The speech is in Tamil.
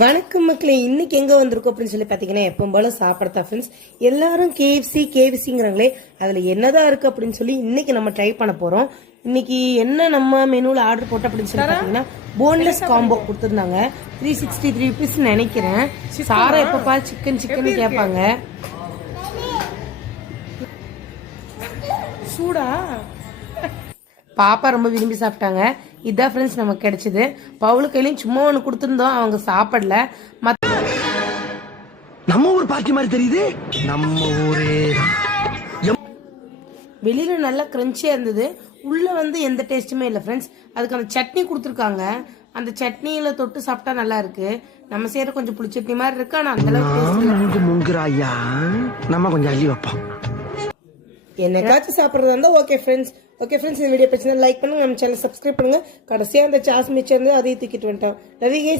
வணக்கம் மக்களே, இன்னைக்கு எங்க வந்திருக்கோம் அப்படின்னு சொல்லி பாத்தீங்கன்னா எப்பவும் போல சாப்பிடத்தா ஃப்ரெண்ட்ஸ். எல்லாரும் கேஎஃப்சிங்கிறாங்களே, அதுல என்னதான் இருக்கு அப்படின்னு சொல்லி இன்னைக்கு நம்ம ட்ரை பண்ண போறோம். இன்னைக்கு என்ன நம்ம மெனுல ஆர்டர் போட்டோம் அப்படின்னு சொல்லி பாத்தீங்கன்னா போன்லெஸ் காம்போ கொடுத்துருந்தாங்க. 363 rupees நினைக்கிறேன். சாரா எப்பப்பா சிக்கன் கேட்பாங்க. சூடா பாப்பா ரொம்ப விரும்பி சாப்பிட்டாங்க. இதான் ஃப்ரெண்ட்ஸ் நமக்கு கிடைச்சது. பவுல் கையிலையும் சும்மா ஒன்று கொடுத்துருந்தோம், அவங்க சாப்பிடல. நம்ம ஊர் பார்ட்டி மாதிரி தெரியுது. நம்ம ஊரே வெளியில நல்லா கிரன்ச்சியா இருந்தது, உள்ள வந்து எந்த டேஸ்ட்டுமே இல்லை ஃப்ரெண்ட்ஸ். அதுக்கு அந்த சட்னி கொடுத்துருக்காங்க, அந்த சட்னியில தொட்டு சாப்பிட்டா நல்லா இருக்கு. நம்ம செய்யற கொஞ்சம் புளி சட்னி மாதிரி இருக்கு, ஆனா அந்த அளவுக்கு முங்குறாயா. நம்ம கொஞ்சம் அள்ளி வைப்போம். என்னைக்காச்சும் சாப்பிட்றதா இருந்தா ஓகே ஃப்ரெண்ட்ஸ். இந்த வீடியோ பிடிச்சிருந்தா லைக் பண்ணுங்க, நம்ம சேனல் சப்ஸ்கிரைப் பண்ணுங்க. கடைசியா அந்த சாஸ் மிச்சம் இருந்து அதையும் தூக்கிட்டு வந்துட்டோம். Love you guys.